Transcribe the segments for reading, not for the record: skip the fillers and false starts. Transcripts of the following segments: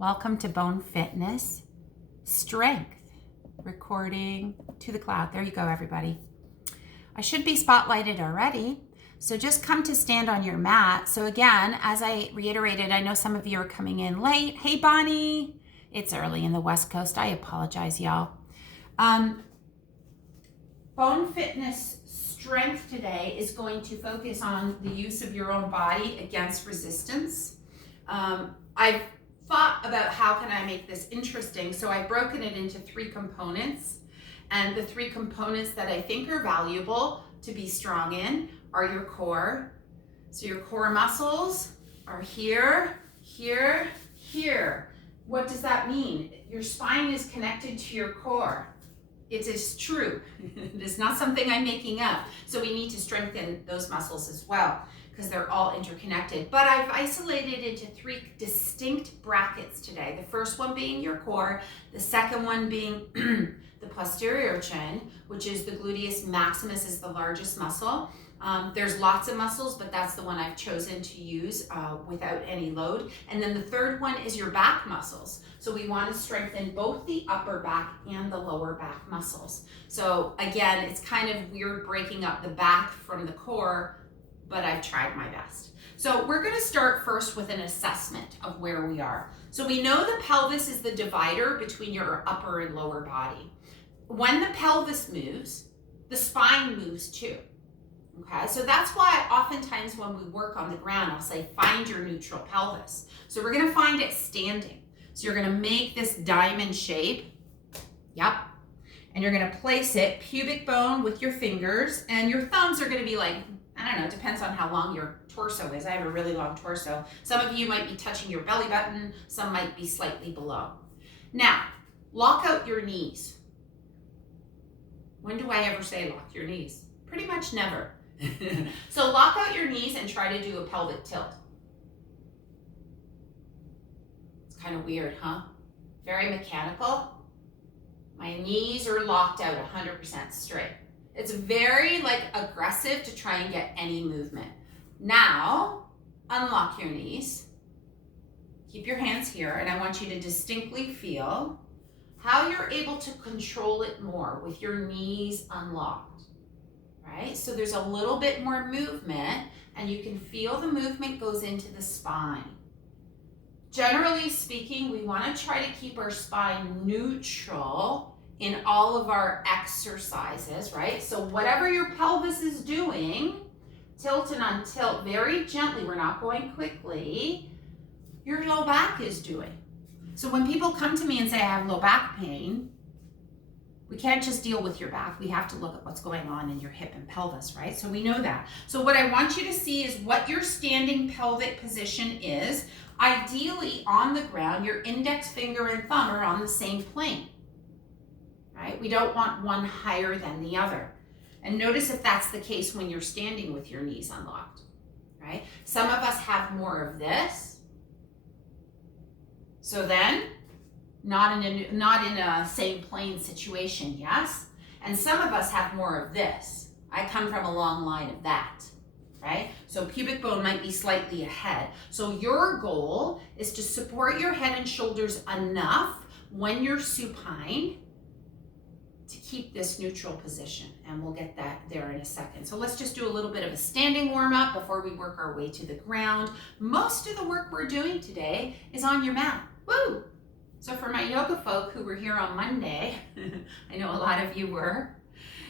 Welcome to BoneFitness Strength, recording to the cloud. There you go, everybody. I should be spotlighted already, so just come to stand on your mat. So again, as I reiterated, I know some of you are coming in late. Hey, Bonnie. It's early in the West Coast. I apologize, y'all. BoneFitness Strength today is going to focus on the use of your own body against resistance. I've thought about how can I make this interesting, so I've broken it into 3 components, and the 3 components that I think are valuable to be strong in are your core. So your core muscles are here, here, here. What does that mean? Your spine is connected to your core. It is true. It is not something I'm making up. So we need to strengthen those muscles as well, because they're all interconnected. But I've isolated into 3 distinct brackets today. The first one being your core, the second one being the posterior chin, which is the gluteus maximus, is the largest muscle. There's lots of muscles, but that's the one I've chosen to use without any load. And then the third one is your back muscles. So we want to strengthen both the upper back and the lower back muscles. So again, it's kind of weird breaking up the back from the core, but I've tried my best. So we're going to start first with an assessment of where we are. So we know the pelvis is the divider between your upper and lower body. When the pelvis moves, the spine moves too. Okay, so that's why oftentimes when we work on the ground, I'll say find your neutral pelvis. So we're going to find it standing. So you're going to make this diamond shape. Yep. And you're going to place it pubic bone with your fingers, and your thumbs are going to be like, I don't know, it depends on how long your torso is. I have a really long torso. Some of you might be touching your belly button. Some might be slightly below. Now, lock out your knees. When do I ever say lock your knees? Pretty much never. So lock out your knees and try to do a pelvic tilt. It's kind of weird, huh? Very mechanical. My knees are locked out 100% straight. It's very aggressive to try and get any movement. Now, unlock your knees. Keep your hands here, and I want you to distinctly feel how you're able to control it more with your knees unlocked, right? So there's a little bit more movement, and you can feel the movement goes into the spine. Generally speaking, we want to try to keep our spine neutral in all of our exercises, right? So whatever your pelvis is doing, tilt and untilt very gently. We're not going quickly. Your low back is doing. So when people come to me and say, I have low back pain, we can't just deal with your back. We have to look at what's going on in your hip and pelvis, right? So we know that. So what I want you to see is what your standing pelvic position is. Ideally on the ground, your index finger and thumb are on the same plane. Right? We don't want one higher than the other. And notice if that's the case when you're standing with your knees unlocked, right? Some of us have more of this. So then, not in a same plane situation, yes? And some of us have more of this. I come from a long line of that, right? So pubic bone might be slightly ahead. So your goal is to support your head and shoulders enough when you're supine to keep this neutral position, and we'll get that there in a second. So let's just do a little bit of a standing warm-up before we work our way to the ground. Most of the work we're doing today is on your mat. Woo! So for my yoga folk who were here on Monday, I know a lot of you were,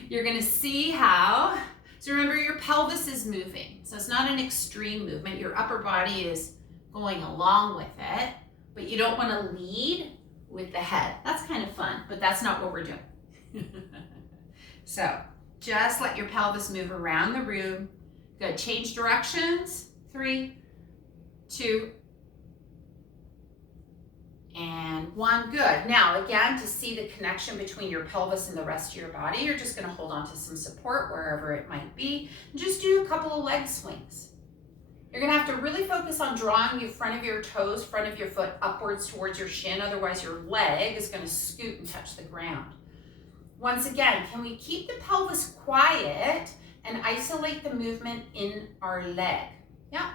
you're gonna see how, so remember your pelvis is moving. So it's not an extreme movement. Your upper body is going along with it, but you don't wanna lead with the head. That's kind of fun, but that's not what we're doing. So just let your pelvis move around the room. Good. Change directions. 3, 2, and 1. Good. Now again, to see the connection between your pelvis and the rest of your body, you're just going to hold on to some support wherever it might be. And just do a couple of leg swings. You're going to have to really focus on drawing the front of your toes, front of your foot upwards towards your shin. Otherwise your leg is going to scoot and touch the ground. Once again, can we keep the pelvis quiet and isolate the movement in our leg? Yeah.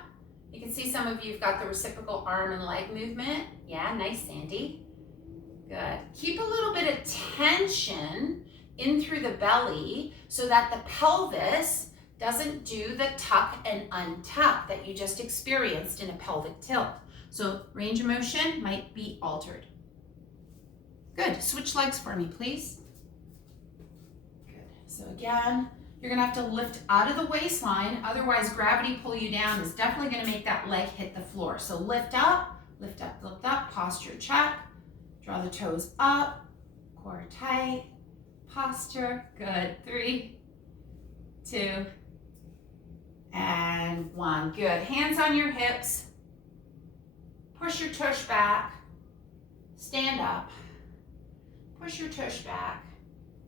You can see some of you have got the reciprocal arm and leg movement. Yeah, nice, Sandy. Good. Keep a little bit of tension in through the belly so that the pelvis doesn't do the tuck and untuck that you just experienced in a pelvic tilt. So range of motion might be altered. Good. Switch legs for me, please. Good. So again, you're gonna have to lift out of the waistline, otherwise gravity pull you down is definitely gonna make that leg hit the floor. So lift up, lift up, lift up, posture check. Draw the toes up, core tight, posture, good. 3, 2, and 1. Good. Hands on your hips. Push your tush back. Stand up. Push your tush back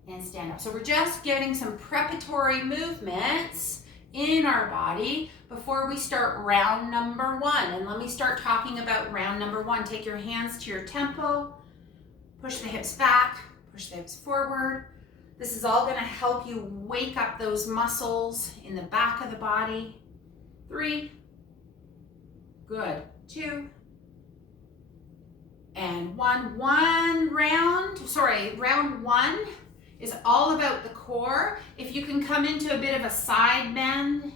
and stand up. So we're just getting some preparatory movements in our body before we start round number 1. And let me start talking about round number 1. Take your hands to your tempo. Push the hips back. Push the hips forward. This is all going to help you wake up those muscles in the back of the body. 3. Good. 2. And 1. Round 1 is all about the core. If you can come into a bit of a side bend,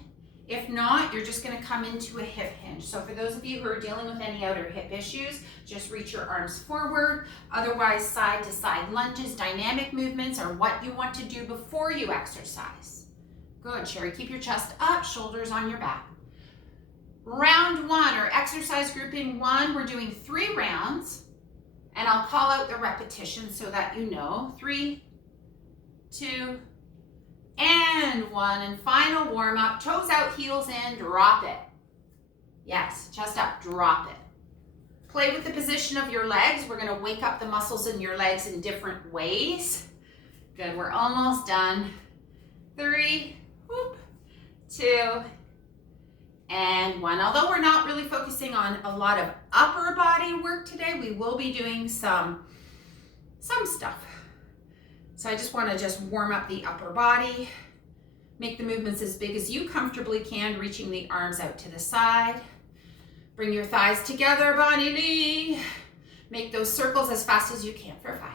if not, you're just going to come into a hip hinge. So for those of you who are dealing with any outer hip issues, just reach your arms forward. Otherwise, side to side lunges, dynamic movements are what you want to do before you exercise. Good, Sherry. Keep your chest up, shoulders on your back. Round 1, or exercise grouping 1, we're doing 3 rounds. And I'll call out the repetition so that you know. 3, 2, and 1. And final warm up. Toes out, heels in, drop it. Yes, chest up, drop it. Play with the position of your legs. We're going to wake up the muscles in your legs in different ways. Good, we're almost done. 3, 2, and 1. Although we're not really focusing on a lot of upper body work today, we will be doing some stuff. So I just want to warm up the upper body. Make the movements as big as you comfortably can, reaching the arms out to the side. Bring your thighs together, Bonnie Lee. Make those circles as fast as you can for 5,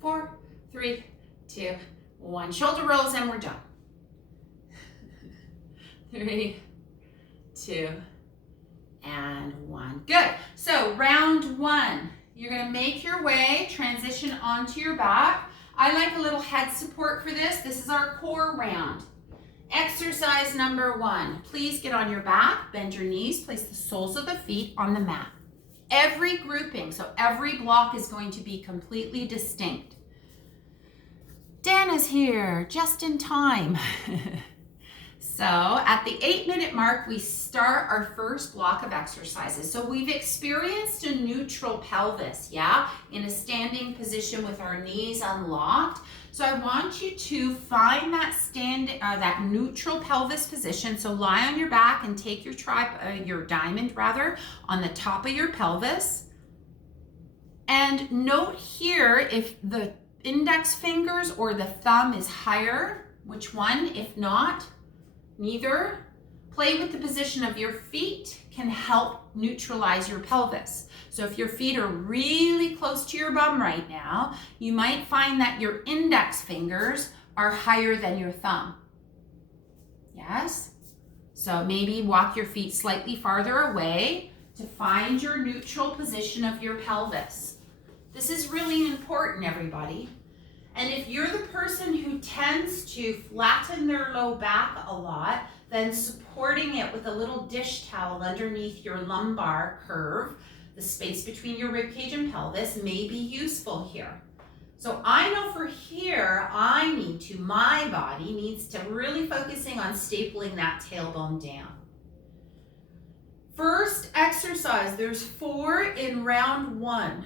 4, 3, 2, 1. Shoulder rolls and we're done. 3, 2, and 1. Good. So round 1, you're going to make your way, transition onto your back. I like a little head support for this. This is our core round. Exercise number 1. Please get on your back, bend your knees, place the soles of the feet on the mat. Every grouping, so every block is going to be completely distinct. Dana's here, just in time. So at the 8-minute mark, we start our first block of exercises. So we've experienced a neutral pelvis, yeah, in a standing position with our knees unlocked. So I want you to find that neutral pelvis position. So lie on your back and take your diamond on the top of your pelvis. And note here if the index fingers or the thumb is higher, which one? If not, neither. Play with the position of your feet can help neutralize your pelvis. So if your feet are really close to your bum right now, you might find that your index fingers are higher than your thumb. Yes? So maybe walk your feet slightly farther away to find your neutral position of your pelvis. This is really important, everybody. And if you're the person who tends to flatten their low back a lot, then supporting it with a little dish towel underneath your lumbar curve, the space between your ribcage and pelvis, may be useful here. So I know for here, my body needs to really focusing on stapling that tailbone down. First exercise, there's 4 in round 1,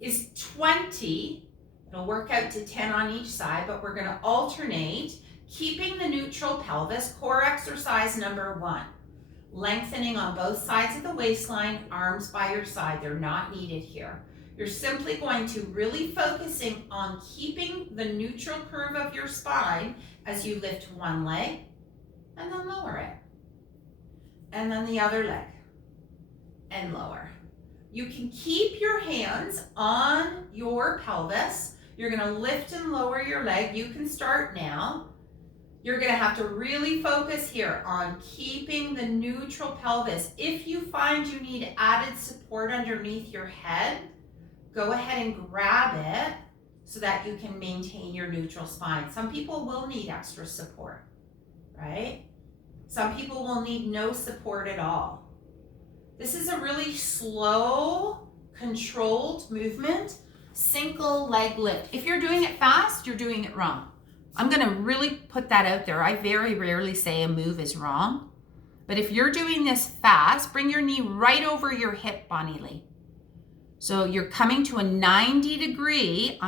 is 20. It'll work out to 10 on each side, but we're going to alternate, keeping the neutral pelvis. Core exercise number 1. Lengthening on both sides of the waistline, arms by your side. They're not needed here. You're simply going to really focusing on keeping the neutral curve of your spine as you lift one leg and then lower it. And then the other leg. and lower. You can keep your hands on your pelvis. You're gonna lift and lower your leg. You can start now. You're gonna have to really focus here on keeping the neutral pelvis. If you find you need added support underneath your head, go ahead and grab it so that you can maintain your neutral spine. Some people will need extra support, right? Some people will need no support at all. This is a really slow, controlled movement, single leg lift. If you're doing it fast, you're doing it wrong. I'm gonna really put that out there. I very rarely say a move is wrong, but if you're doing this fast, bring your knee right over your hip, Bonnie Lee. So you're coming to a 90 degree,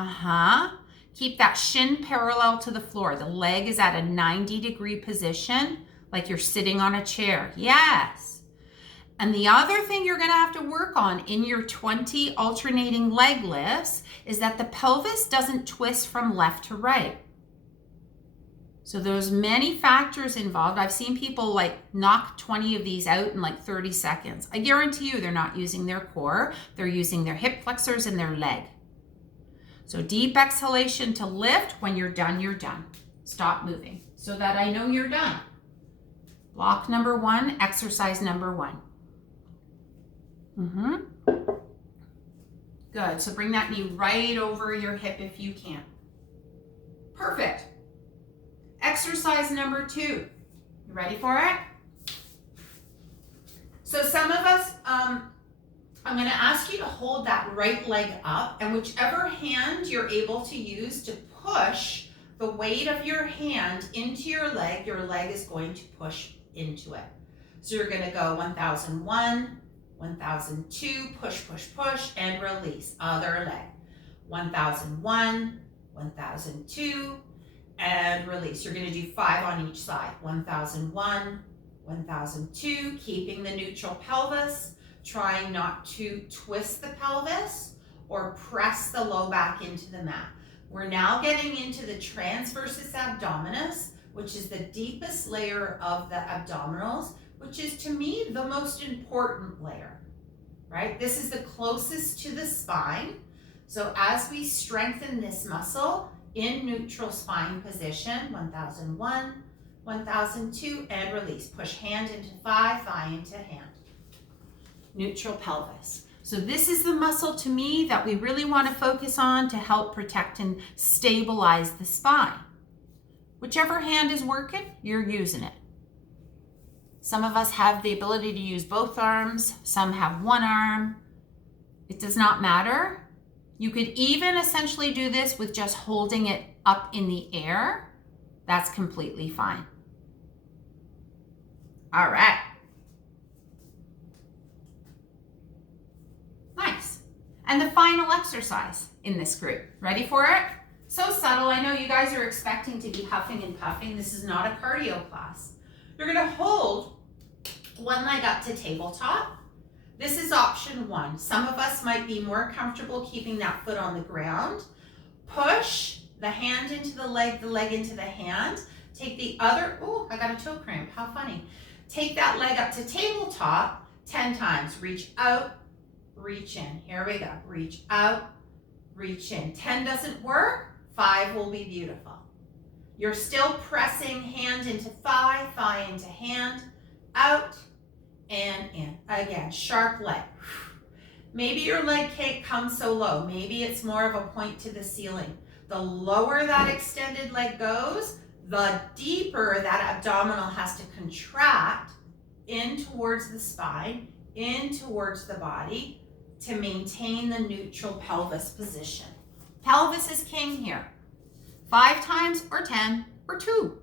keep that shin parallel to the floor. The leg is at a 90 degree position, like you're sitting on a chair, yes. And the other thing you're gonna have to work on in your 20 alternating leg lifts is that the pelvis doesn't twist from left to right. So there's many factors involved. I've seen people like knock 20 of these out in like 30 seconds. I guarantee you they're not using their core. They're using their hip flexors and their leg. So deep exhalation to lift. When you're done, you're done. Stop moving so that I know you're done. Block number 1, exercise number 1. Good, so bring that knee right over your hip if you can. Perfect. Exercise number 2. You ready for it? So some of us, I'm gonna ask you to hold that right leg up, and whichever hand you're able to use to push the weight of your hand into your leg is going to push into it. So you're gonna go 1001, 1002, push, push, push, and release. Other leg. 1001, 1002, and release. You're gonna do 5 on each side. 1001, 1002, keeping the neutral pelvis, trying not to twist the pelvis or press the low back into the mat. We're now getting into the transversus abdominis, which is the deepest layer of the abdominals, which is to me the most important layer, right? This is the closest to the spine. So as we strengthen this muscle in neutral spine position, 1001, 1002, and release. Push hand into thigh, thigh into hand. Neutral pelvis. So this is the muscle to me that we really want to focus on to help protect and stabilize the spine. Whichever hand is working, you're using it. Some of us have the ability to use both arms. Some have one arm. It does not matter. You could even essentially do this with just holding it up in the air. That's completely fine. All right. Nice. And the final exercise in this group. Ready for it? So subtle. I know you guys are expecting to be huffing and puffing. This is not a cardio class. You're going to hold one leg up to tabletop. This is option 1. Some of us might be more comfortable keeping that foot on the ground. Push the hand into the leg into the hand. Take the other, oh, I got a toe cramp. How funny. Take that leg up to tabletop 10 times. Reach out, reach in. Here we go. Reach out, reach in. 10 doesn't work. 5 will be beautiful. You're still pressing hand into thigh, thigh into hand, out and in. Again, sharp leg. Maybe your leg can't come so low. Maybe it's more of a point to the ceiling. The lower that extended leg goes, the deeper that abdominal has to contract in towards the spine, in towards the body to maintain the neutral pelvis position. Pelvis is king here. 5 times or 10 or 2.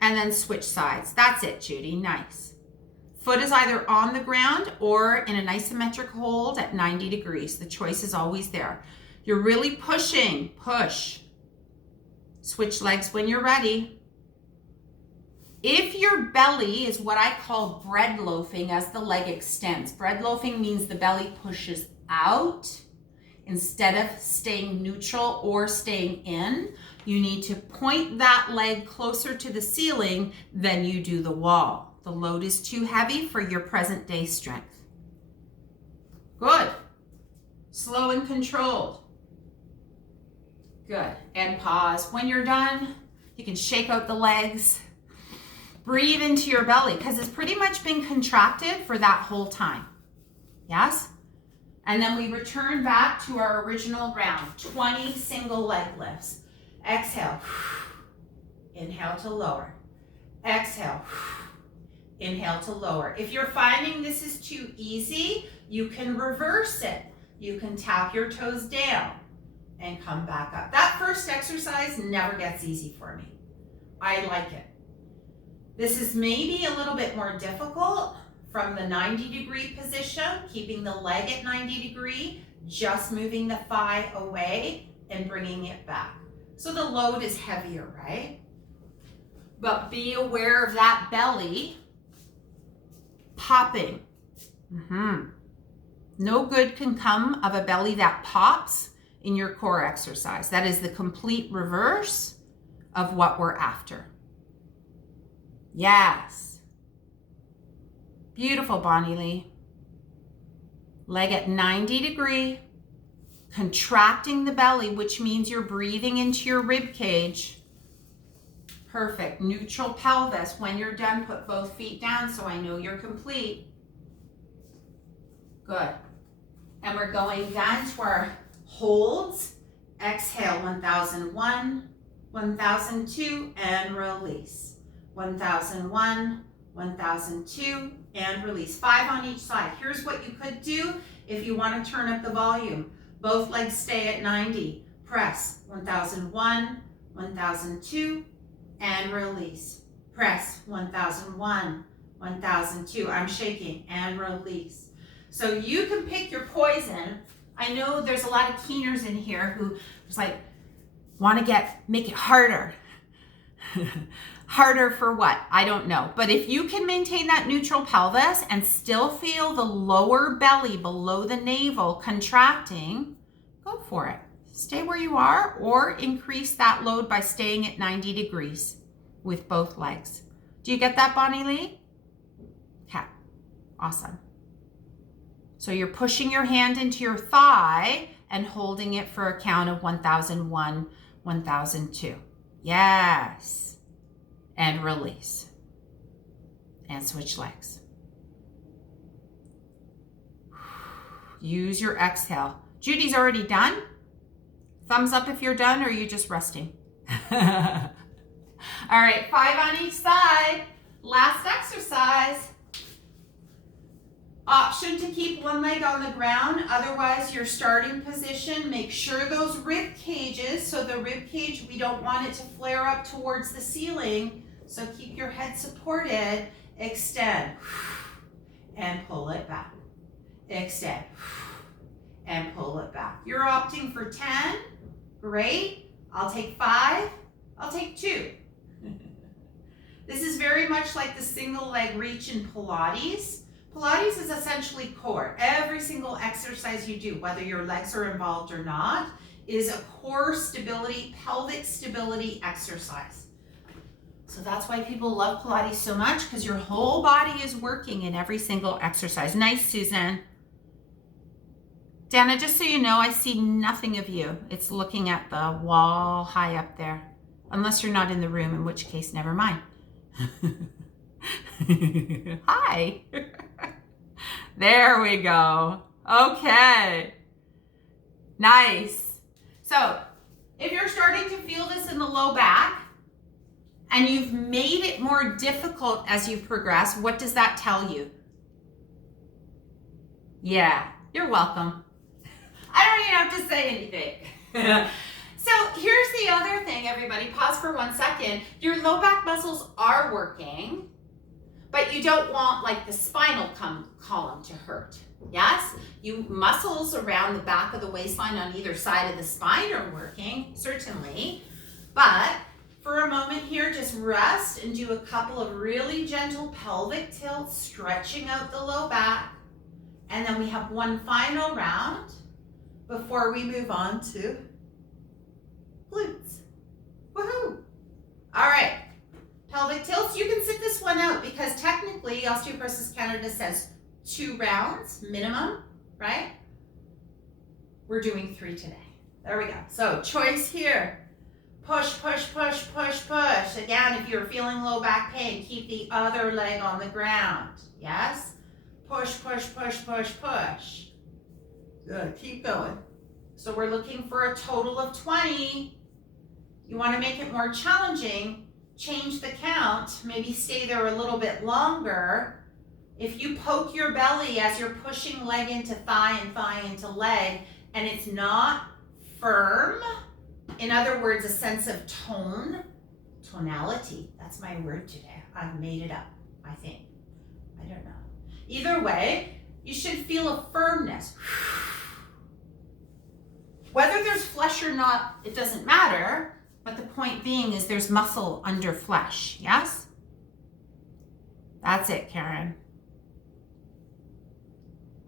And then switch sides. That's it, Judy. Nice. Foot is either on the ground or in an isometric hold at 90 degrees. The choice is always there. You're really pushing. Push. Switch legs when you're ready. If your belly is what I call bread loafing as the leg extends. Bread loafing means the belly pushes out instead of staying neutral or staying in. You need to point that leg closer to the ceiling than you do the wall. The load is too heavy for your present day strength. Good. Slow and controlled. Good. And pause. When you're done, you can shake out the legs. Breathe into your belly because it's pretty much been contracted for that whole time. Yes? And then we return back to our original round. 20 single leg lifts. Exhale. Inhale to lower. Exhale. Inhale to lower. If you're finding this is too easy, you can reverse it. You can tap your toes down and come back up. That first exercise never gets easy for me. I like it. This is maybe a little bit more difficult from the 90-degree position, keeping the leg at 90 degree, just moving the thigh away and bringing it back. So the load is heavier, right? But be aware of that belly popping. No good can come of a belly that pops in your core exercise. That is the complete reverse of what we're after. Yes. Beautiful, Bonnie Lee. Leg at 90 degree, contracting the belly, which means you're breathing into your rib cage. Perfect. Neutral pelvis. When you're done, put both feet down so I know you're complete. Good. And we're going down to our holds. Exhale, 1001, 1002, and release. 1001, 1002, and release. 5 on each side. Here's what you could do if you want to turn up the volume. Both legs stay at 90. Press 1001, 1002, and release. Press 1001, 1002. I'm shaking and release. So you can pick your poison. I know there's a lot of keeners in here who just like want to make it harder. Harder for what? I don't know. But if you can maintain that neutral pelvis and still feel the lower belly below the navel contracting, go for it. Stay where you are or increase that load by staying at 90 degrees with both legs. Do you get that, Bonnie Lee? Okay, awesome. So you're pushing your hand into your thigh and holding it for a count of 1001, 1002. Yes. And release. And switch legs. Use your exhale. Judy's already done. Thumbs up if you're done, or are you just resting? All right, 5 on each side. Last exercise. Option to keep one leg on the ground. Otherwise, your starting position, make sure those rib cages, so the rib cage, we don't want it to flare up towards the ceiling. So keep your head supported. Extend and pull it back. Extend and pull it back. You're opting for 10. Great. I'll take 5. I'll take 2. This is very much like the single leg reach in Pilates. Pilates is essentially core. Every single exercise you do, whether your legs are involved or not, is a core stability, pelvic stability exercise. So that's why people love Pilates so much, because your whole body is working in every single exercise. Nice, Susan. Dana, just so you know, I see nothing of you. It's looking at the wall high up there. Unless you're not in the room, in which case, never mind. Hi. There we go. Okay. Nice. So if you're starting to feel this in the low back and you've made it more difficult as you progress, what does that tell you? Yeah, you're welcome. I don't even have to say anything. So here's the other thing, everybody. Pause for 1 second. Your low back muscles are working, but you don't want like the spinal column to hurt. Yes? You muscles around the back of the waistline on either side of the spine are working, certainly. But for a moment here, just rest and do a couple of really gentle pelvic tilts, stretching out the low back. And then we have one final round before we move on to glutes. Woohoo! All right, pelvic tilts. You can sit this one out because technically Osteoporosis Canada says 2 rounds minimum. right? We're doing 3 today. There we go. So choice here. Push, push, push, push, push. Again, if you're feeling low back pain, keep the other leg on the ground. Yes? Push, push, push, push, push. Good, keep going. So we're looking for a total of 20. You want to make it more challenging, change the count, maybe stay there a little bit longer. If you poke your belly as you're pushing leg into thigh and thigh into leg, and it's not firm, in other words, a sense of tone, tonality, that's my word today. I've made it up, I think. I don't know. Either way, you should feel a firmness. Whether there's flesh or not, it doesn't matter, but the point being is there's muscle under flesh, yes? That's it, Karen.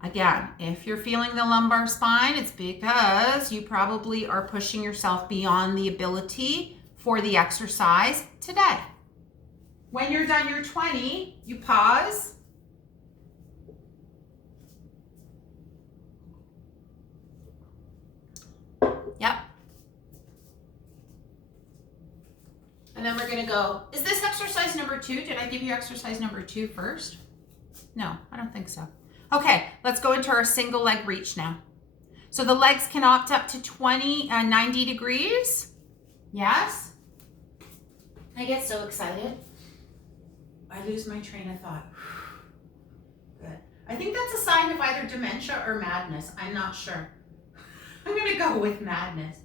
Again, if you're feeling the lumbar spine, it's because you probably are pushing yourself beyond the ability for the exercise today. When you're done your 20, you pause. Yep. And then we're gonna go, is this exercise number 2? Did I give you exercise number 2 first? No, I don't think so. Okay, let's go into our single leg reach now. So the legs can opt up to 90 degrees. Yes? I get so excited. I lose my train of thought. Good. I think that's a sign of either dementia or madness. I'm not sure. I'm gonna go with madness.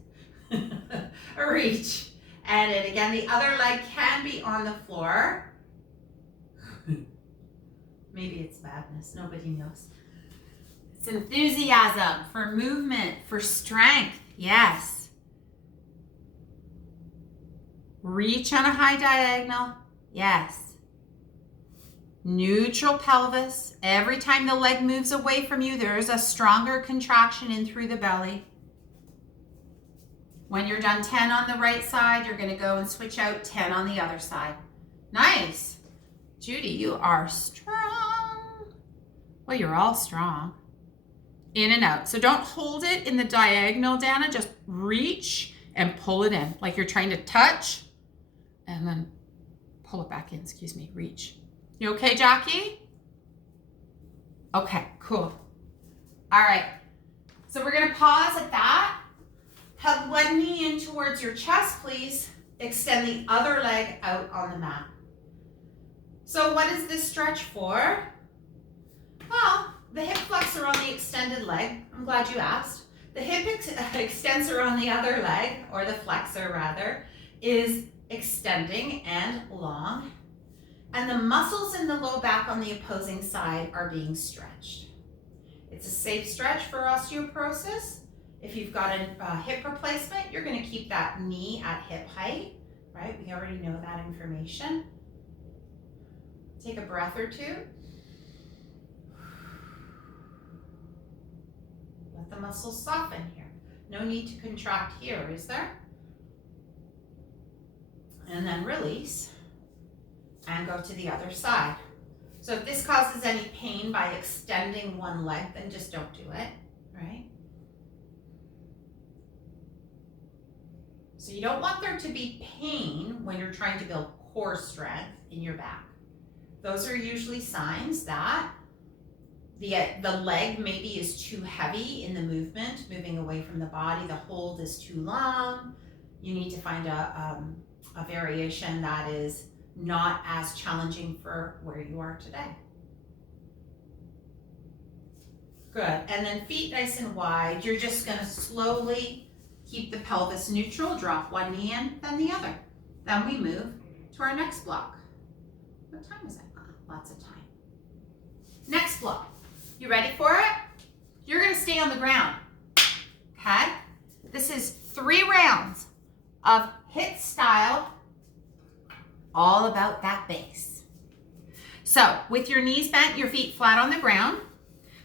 A reach. And it again, the other leg can be on the floor. Maybe it's madness, nobody knows. It's enthusiasm for movement, for strength, yes. Reach on a high diagonal, yes. Neutral pelvis. Every time the leg moves away from you, there's a stronger contraction in through the belly. When you're done 10 on the right side, you're gonna go and switch out 10 on the other side. Nice. Judy, you are strong. Well, you're all strong. In and out. So don't hold it in the diagonal, Dana. Just reach and pull it in. Like you're trying to touch and then pull it back in. Excuse me, reach. You okay, Jackie? Okay, cool. All right. So we're going to pause at that. Hug one knee in towards your chest, please. Extend the other leg out on the mat. So what is this stretch for? Well, the hip flexor on the extended leg. I'm glad you asked. The hip extensor on the other leg, or the flexor rather, is extending and long. And the muscles in the low back on the opposing side are being stretched. It's a safe stretch for osteoporosis. If you've got a hip replacement, you're going to keep that knee at hip height, right? We already know that information. Take a breath or two. Let the muscles soften here. No need to contract here, is there? And then release and go to the other side. So if this causes any pain by extending one leg, then just don't do it, right? So you don't want there to be pain when you're trying to build core strength in your back. Those are usually signs that the leg maybe is too heavy in the movement, moving away from the body. The hold is too long. You need to find a variation that is not as challenging for where you are today. Good. And then feet nice and wide. You're just going to slowly keep the pelvis neutral. Drop one knee in, then the other. Then we move to our next block. What time is it? Lots of time. Next block. You ready for it? You're going to stay on the ground. Okay? This is 3 rounds of HIIT style, all about that base. So with your knees bent, your feet flat on the ground.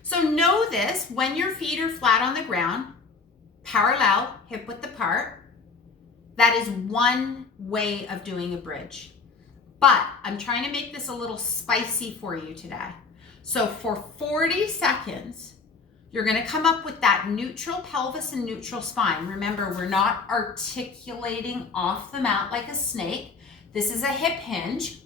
So know this, when your feet are flat on the ground, parallel, hip width apart, that is one way of doing a bridge. But I'm trying to make this a little spicy for you today. So for 40 seconds, You're gonna come up with that neutral pelvis and neutral spine. Remember, we're not articulating off the mat like a snake. This is a hip hinge,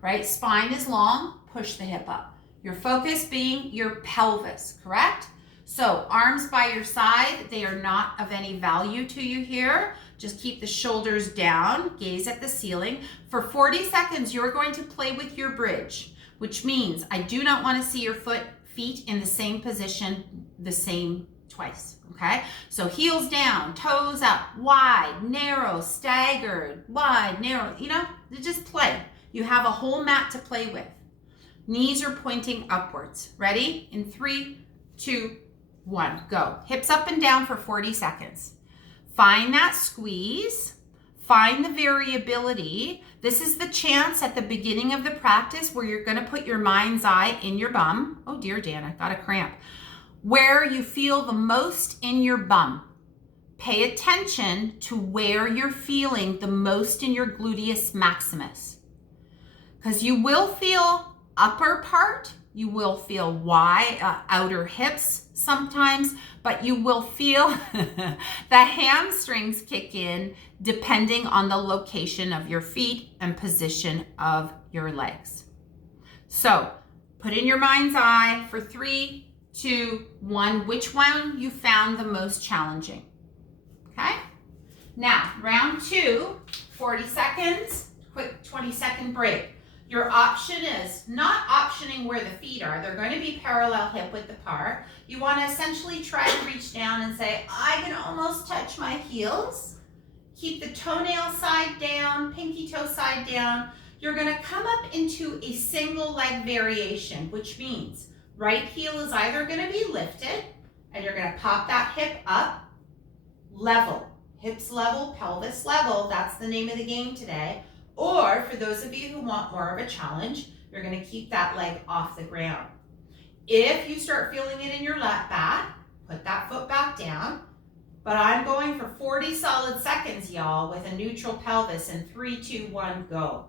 right? Spine is long, push the hip up. Your focus being your pelvis, correct? So arms by your side, they are not of any value to you here. Just keep the shoulders down, gaze at the ceiling. For 40 seconds, you're going to play with your bridge, which means I do not want to see your feet in the same position the same twice, okay? So heels down, toes up, wide, narrow, staggered, wide, narrow, you know, just play. You have a whole mat to play with. Knees are pointing upwards. Ready? In 3, 2, 1, go. Hips up and down for 40 seconds. Find that squeeze. Find the variability. This is the chance at the beginning of the practice where you're gonna put your mind's eye in your bum. Oh dear, Dan, I got a cramp. Where you feel the most in your bum. Pay attention to where you're feeling the most in your gluteus maximus. Because you will feel upper part, you will feel wide, outer hips sometimes, but you will feel the hamstrings kick in depending on the location of your feet and position of your legs. So put in your mind's eye for 3, 2, 1, which one you found the most challenging, okay? Now, round 2, 40 seconds, quick 20-second break. Your option is not optioning where the feet are. They're going to be parallel hip width apart. You want to essentially try to reach down and say, I can almost touch my heels. Keep the toenail side down, pinky toe side down. You're going to come up into a single leg variation, which means right heel is either going to be lifted and you're going to pop that hip up, level, hips level, pelvis level. That's the name of the game today. Or for those of you who want more of a challenge, you're going to keep that leg off the ground. If you start feeling it in your left back, put that foot back down. But I'm going for 40 solid seconds, y'all, with a neutral pelvis in 3, 2, 1, go.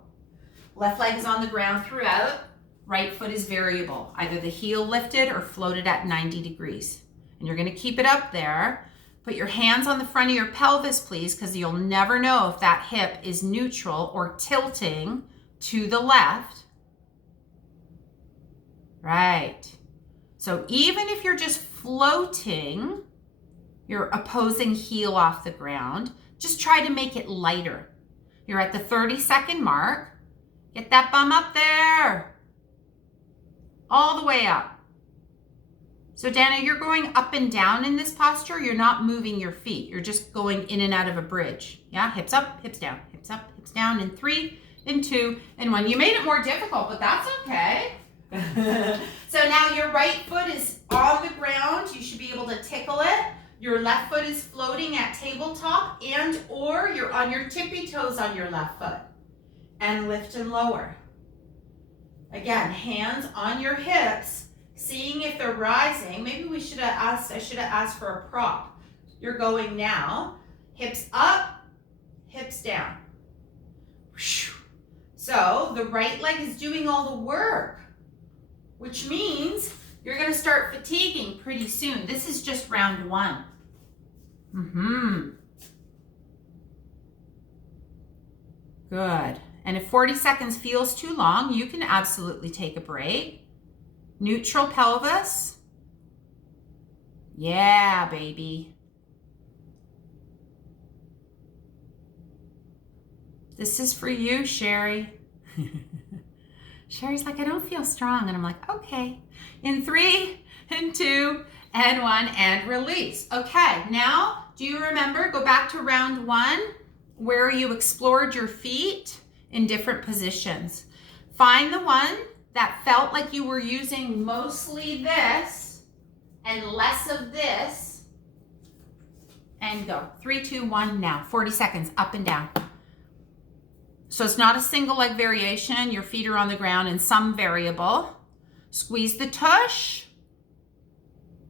Left leg is on the ground throughout. Right foot is variable, either the heel lifted or floated at 90 degrees. And you're going to keep it up there. Put your hands on the front of your pelvis, please, because you'll never know if that hip is neutral or tilting to the left. Right. So even if you're just floating your opposing heel off the ground, just try to make it lighter. You're at the 30-second mark. Get that bum up there. All the way up. So Dana, you're going up and down in this posture. You're not moving your feet. You're just going in and out of a bridge. Yeah, hips up, hips down, hips up, hips down in 3, in 2, and 1. You made it more difficult, but that's okay. So now your right foot is on the ground. You should be able to tickle it. Your left foot is floating at tabletop and or you're on your tippy toes on your left foot. And lift and lower. Again, hands on your hips. Seeing if they're rising. Maybe I should have asked for a prop. You're going now. Hips up, hips down. So the right leg is doing all the work, which means you're going to start fatiguing pretty soon. This is just round 1. Good. And if 40 seconds feels too long, you can absolutely take a break. Neutral pelvis. Yeah, baby. This is for you, Sherry. Sherry's like, I don't feel strong. And I'm like, okay. In 3, in 2, and 1, and release. Okay, now, do you remember? Go back to round 1, where you explored your feet in different positions. Find the one that felt like you were using mostly this and less of this, and go. 3, 2, 1, now. 40 seconds, up and down. So it's not a single leg variation. Your feet are on the ground in some variable. Squeeze the tush.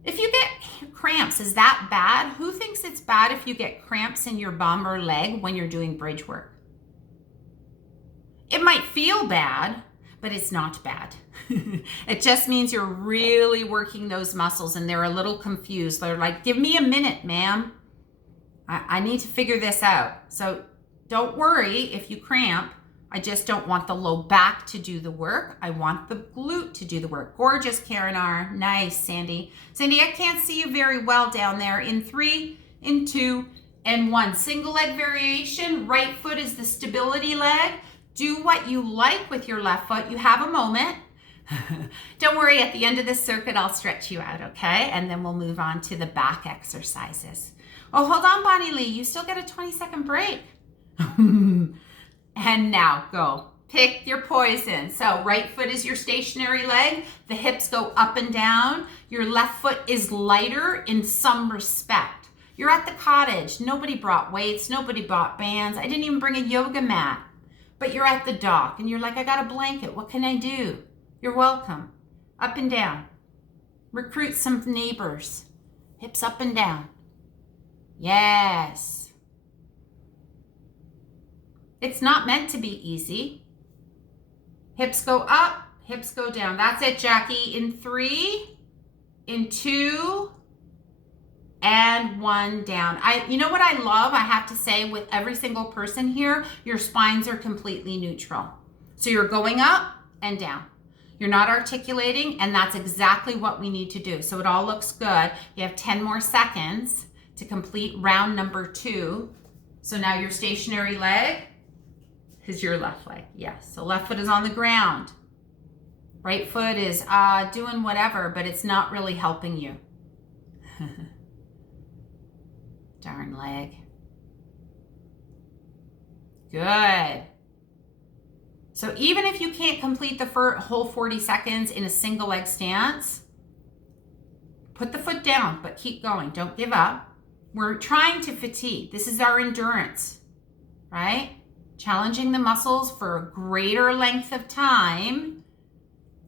If you get cramps, is that bad? Who thinks it's bad if you get cramps in your bum or leg when you're doing bridge work? It might feel bad, but it's not bad. It just means you're really working those muscles and they're a little confused. They're like, give me a minute, ma'am. I need to figure this out. So don't worry if you cramp. I just don't want the low back to do the work. I want the glute to do the work. Gorgeous, Karen R. Nice, Sandy. Sandy, I can't see you very well down there. In 3, in 2, and 1. Single leg variation. Right foot is the stability leg. Do what you like with your left foot. You have a moment. Don't worry, at the end of this circuit, I'll stretch you out, okay? And then we'll move on to the back exercises. Oh, hold on, Bonnie Lee. You still get a 20-second break. And now go. Pick your poison. So right foot is your stationary leg. The hips go up and down. Your left foot is lighter in some respect. You're at the cottage. Nobody brought weights. Nobody brought bands. I didn't even bring a yoga mat. But you're at the dock and you're like, I got a blanket. What can I do? You're welcome. Up and down. Recruit some neighbors. Hips up and down. Yes. It's not meant to be easy. Hips go up, hips go down. That's it, Jackie. In 3, in 2, and 1 down. You know what I love? I have to say with every single person here, your spines are completely neutral. So you're going up and down. You're not articulating, and that's exactly what we need to do. So it all looks good. You have 10 more seconds to complete round number 2. So now your stationary leg is your left leg. Yes. So left foot is on the ground. Right foot is doing whatever, but it's not really helping you. Darn leg. Good. So even if you can't complete the whole 40 seconds in a single leg stance, put the foot down, but keep going. Don't give up. We're trying to fatigue. This is our endurance, right? Challenging the muscles for a greater length of time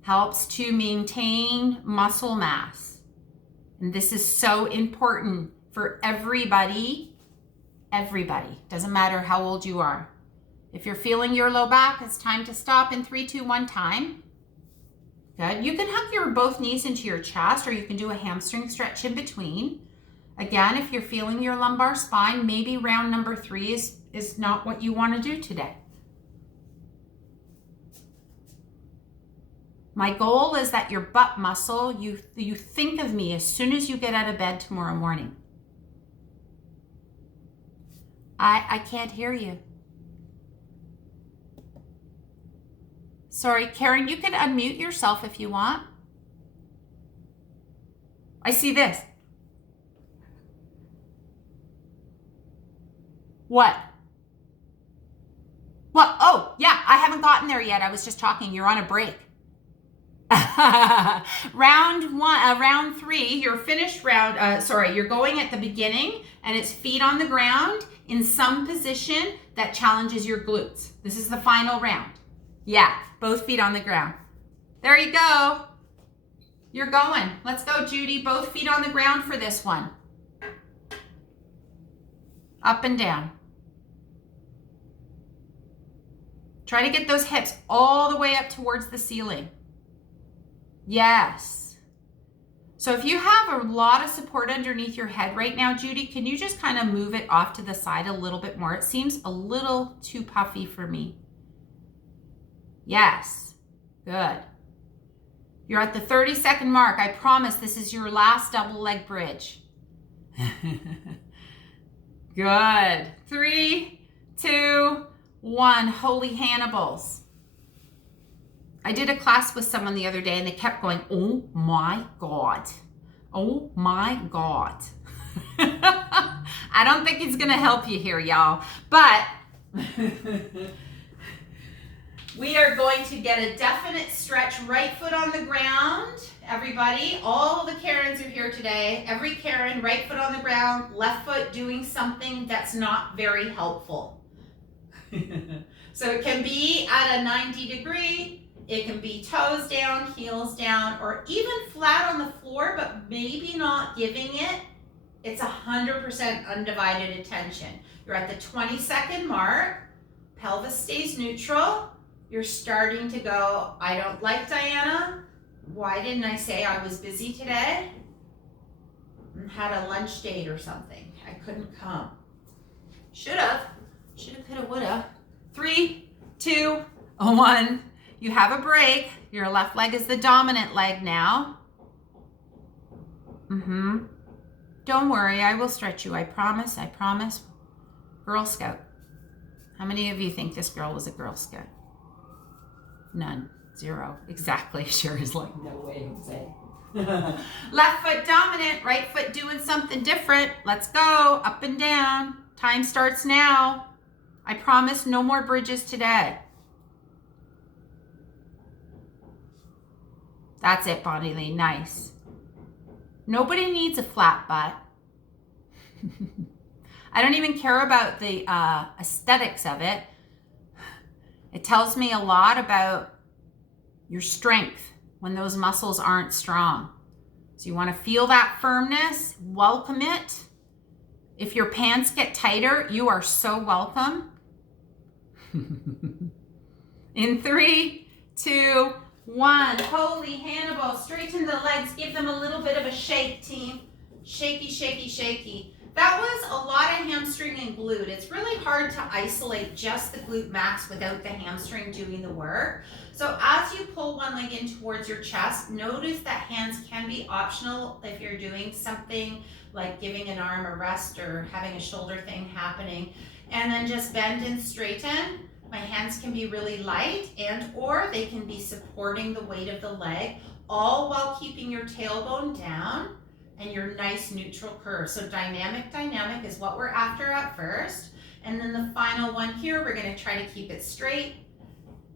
helps to maintain muscle mass. And this is so important for everybody. Everybody. Doesn't matter how old you are. If you're feeling your low back, it's time to stop in 3, 2, 1 time. Good. You can hug your both knees into your chest, or you can do a hamstring stretch in between. Again, if you're feeling your lumbar spine, maybe round number 3 is not what you want to do today. My goal is that your butt muscle, you think of me as soon as you get out of bed tomorrow morning. I can't hear you. Sorry, Karen, you can unmute yourself if you want. I see this. What? What? Oh, yeah, I haven't gotten there yet. I was just talking. You're on a break. Round 3, your finished round, you're going at the beginning and it's feet on the ground in some position that challenges your glutes. This is the final round. Yeah, both feet on the ground. There you go. You're going. Let's go, Judy. Both feet on the ground for this one. Up and down. Try to get those hips all the way up towards the ceiling. Yes. So if you have a lot of support underneath your head right now, Judy, can you just kind of move it off to the side a little bit more? It seems a little too puffy for me. Yes. Good. You're at the 30-second mark. I promise this is your last double leg bridge. Good. 3, 2, 1. Holy Hannibals. I did a class with someone the other day and they kept going, oh my God. Oh my God. I don't think it's going to help you here, y'all. But we are going to get a definite stretch. Right foot on the ground. Everybody, all the Karens are here today. Every Karen, right foot on the ground, left foot doing something that's not very helpful. So it can be at a 90-degree. It can be toes down, heels down, or even flat on the floor, but maybe not giving it. It's 100% undivided attention. You're at the 20-second mark. Pelvis stays neutral. you're starting to go, I don't like Diana. Why didn't I say I was busy today? And had a lunch date or something. I couldn't come. Should've, coulda, woulda. 3, 2, 1. You have a break. Your left leg is the dominant leg now. Don't worry, I will stretch you. I promise, I promise. Girl Scout. How many of you think this girl was a Girl Scout? None. 0. Exactly. Sure is like, no way, Jose. Left foot dominant, right foot doing something different. Let's go. Up and down. Time starts now. I promise no more bridges today. That's it, Bonnie Lee. Nice. Nobody needs a flat butt. I don't even care about the aesthetics of it. It tells me a lot about your strength when those muscles aren't strong. So you want to feel that firmness, welcome it. If your pants get tighter, you are so welcome. In 3, 2, 1. Holy Hannibal, straighten the legs, give them a little bit of a shake, team. Shaky, shaky, shaky. That was a lot of hamstring and glute. It's really hard to isolate just the glute max without the hamstring doing the work. So as you pull one leg in towards your chest, notice that hands can be optional if you're doing something like giving an arm a rest or having a shoulder thing happening. And then just bend and straighten. My hands can be really light or they can be supporting the weight of the leg, all while keeping your tailbone down and your nice neutral curve. So dynamic is what we're after at first. And then the final one here, we're gonna try to keep it straight.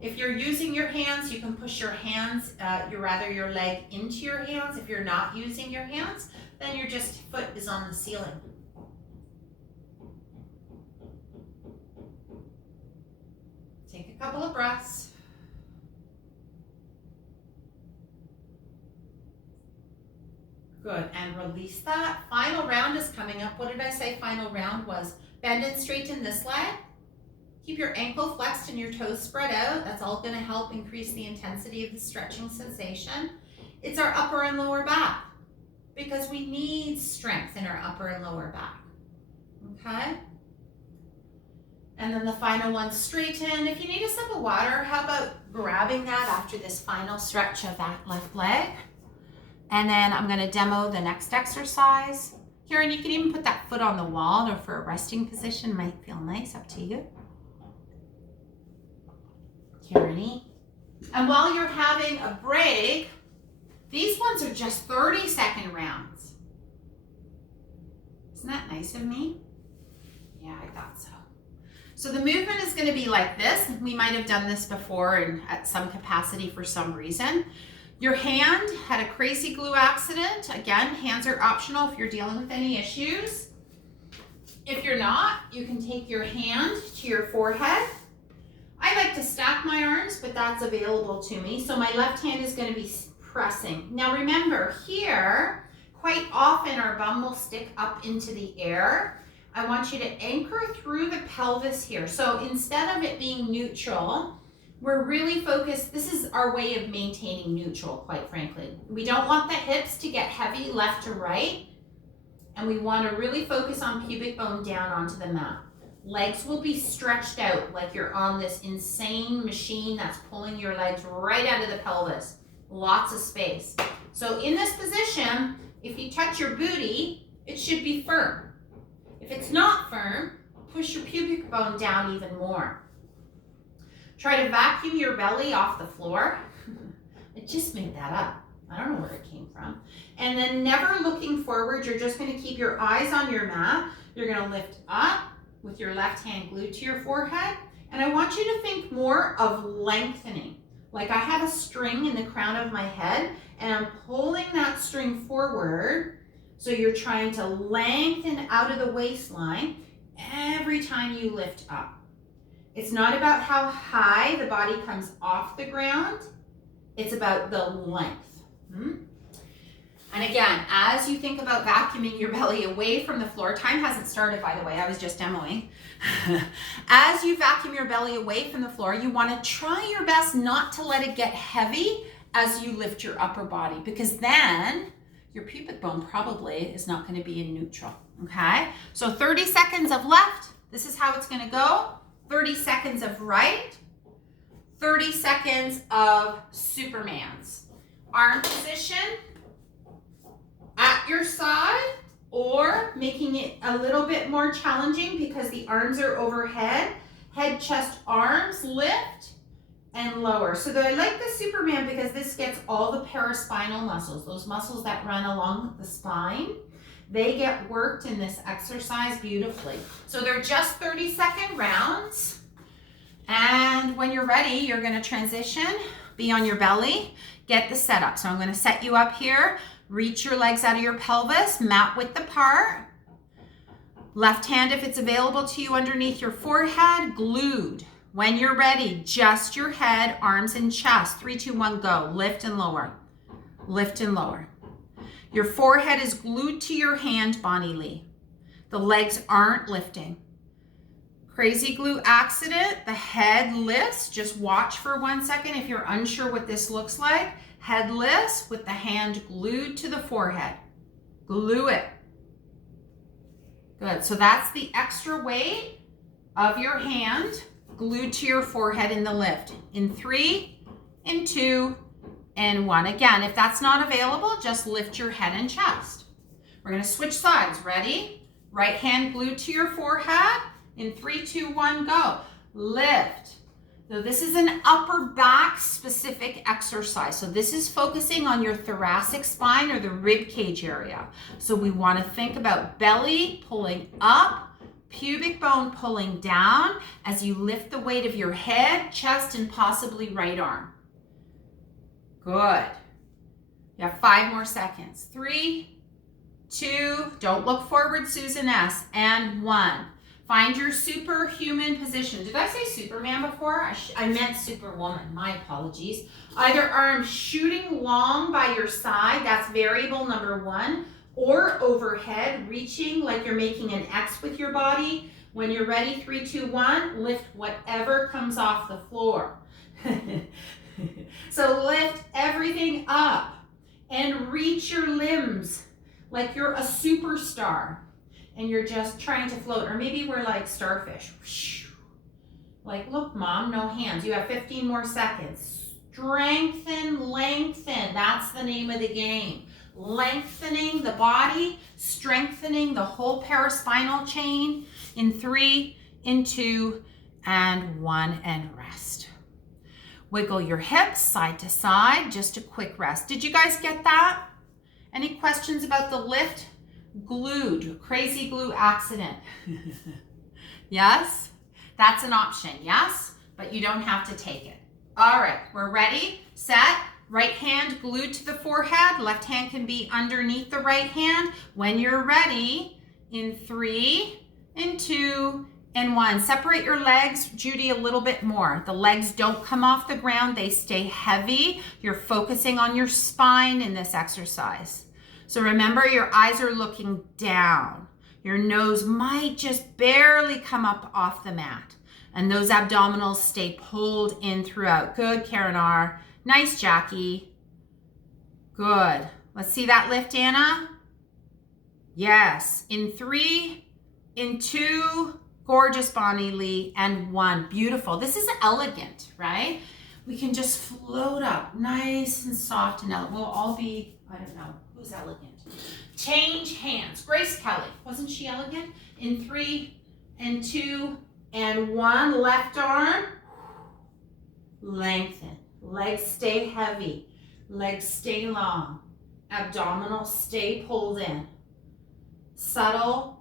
If you're using your hands, you can push your hands, your leg into your hands. If you're not using your hands, then your foot is on the ceiling. Take a couple of breaths. Good, and release that. Final round is coming up. What did I say final round was? Bend and straighten this leg. Keep your ankle flexed and your toes spread out. That's all gonna help increase the intensity of the stretching sensation. It's our upper and lower back because we need strength in our upper and lower back, okay? And then the final one, straighten. If you need a sip of water, how about grabbing that after this final stretch of that left leg? And then I'm gonna demo the next exercise. Karen, you can even put that foot on the wall or for a resting position, might feel nice, up to you. Karen. And while you're having a break, these ones are just 30-second rounds. Isn't that nice of me? Yeah, I thought so. So the movement is gonna be like this. We might have done this before and at some capacity for some reason. Your hand had a crazy glue accident. Again, hands are optional if you're dealing with any issues. If you're not, you can take your hand to your forehead. I like to stack my arms, but that's available to me. So my left hand is going to be pressing. Now remember, here, quite often our bum will stick up into the air. I want you to anchor through the pelvis here. So instead of it being neutral, we're really focused. This is our way of maintaining neutral, quite frankly. We don't want the hips to get heavy left to right, and we want to really focus on pubic bone down onto the mat. Legs will be stretched out like you're on this insane machine that's pulling your legs right out of the pelvis. Lots of space. So in this position, if you touch your booty, it should be firm. If it's not firm, push your pubic bone down even more. Try to vacuum your belly off the floor. I just made that up. I don't know where it came from. And then never looking forward, you're just going to keep your eyes on your mat. You're going to lift up with your left hand glued to your forehead. And I want you to think more of lengthening. Like I have a string in the crown of my head and I'm pulling that string forward. So you're trying to lengthen out of the waistline every time you lift up. It's not about how high the body comes off the ground. It's about the length. And again, as you think about vacuuming your belly away from the floor, time hasn't started, by the way, I was just demoing. As you vacuum your belly away from the floor, you want to try your best not to let it get heavy as you lift your upper body, because then your pubic bone probably is not going to be in neutral, okay? So 30 seconds of left, this is how it's going to go. 30 seconds of right, 30 seconds of Supermans. Arm position at your side, or making it a little bit more challenging because the arms are overhead. Head, chest, arms, lift and lower. So I like the Superman because this gets all the paraspinal muscles, those muscles that run along the spine. They get worked in this exercise beautifully. So they're just 30-second rounds. And when you're ready, you're gonna transition, be on your belly, get the setup. So I'm gonna set you up here. Reach your legs out of your pelvis, mat width apart. Left hand, if it's available to you, underneath your forehead, glued. When you're ready, just your head, arms and chest. 3, 2, 1, go. Lift and lower. Lift and lower. Your forehead is glued to your hand, Bonnie Lee. The legs aren't lifting. Crazy glue accident, the head lifts. Just watch for 1 second if you're unsure what this looks like. Head lifts with the hand glued to the forehead. Glue it. Good, so that's the extra weight of your hand glued to your forehead in the lift. In 3, in 2, and 1. Again, if that's not available, just lift your head and chest. We're gonna switch sides. Ready? Right hand glued to your forehead. In 3, 2, 1, go. Lift. So this is an upper back specific exercise. So this is focusing on your thoracic spine or the rib cage area. So we want to think about belly pulling up, pubic bone pulling down as you lift the weight of your head, chest, and possibly right arm. Good. You have 5 more seconds. 3, 2, don't look forward, Susan S., and 1. Find your superhuman position. Did I say Superman before? I meant Superwoman. My apologies. Either arm shooting long by your side, that's variable number 1, or overhead, reaching like you're making an X with your body. When you're ready, 3, 2, 1, lift whatever comes off the floor. So lift everything up and reach your limbs like you're a superstar. And you're just trying to float, or maybe we're like starfish. Like, look, Mom, no hands. You have 15 more seconds. Strengthen, lengthen. That's the name of the game. Lengthening the body, strengthening the whole paraspinal chain. In 3, in 2, and 1, and rest. Wiggle your hips side to side, just a quick rest. Did you guys get that? Any questions about the lift? Glued, crazy glue accident. Yes, that's an option, yes, but you don't have to take it. All right, we're ready, set. Right hand glued to the forehead, left hand can be underneath the right hand. When you're ready, in 3, in 2, and 1. Separate your legs, Judy, a little bit more. The legs don't come off the ground, they stay heavy. You're focusing on your spine in this exercise. So remember, your eyes are looking down. Your nose might just barely come up off the mat. And those abdominals stay pulled in throughout. Good, Karen R. Nice, Jackie. Good. Let's see that lift, Anna. Yes. In 3, in 2, gorgeous, Bonnie Lee, and 1. Beautiful. This is elegant, right? We can just float up nice and soft and elegant. We'll all be, I don't know, who's elegant? Change hands. Grace Kelly, wasn't she elegant? In 3, and 2, and 1. Left arm, lengthen. Legs stay heavy. Legs stay long. Abdominals stay pulled in. Subtle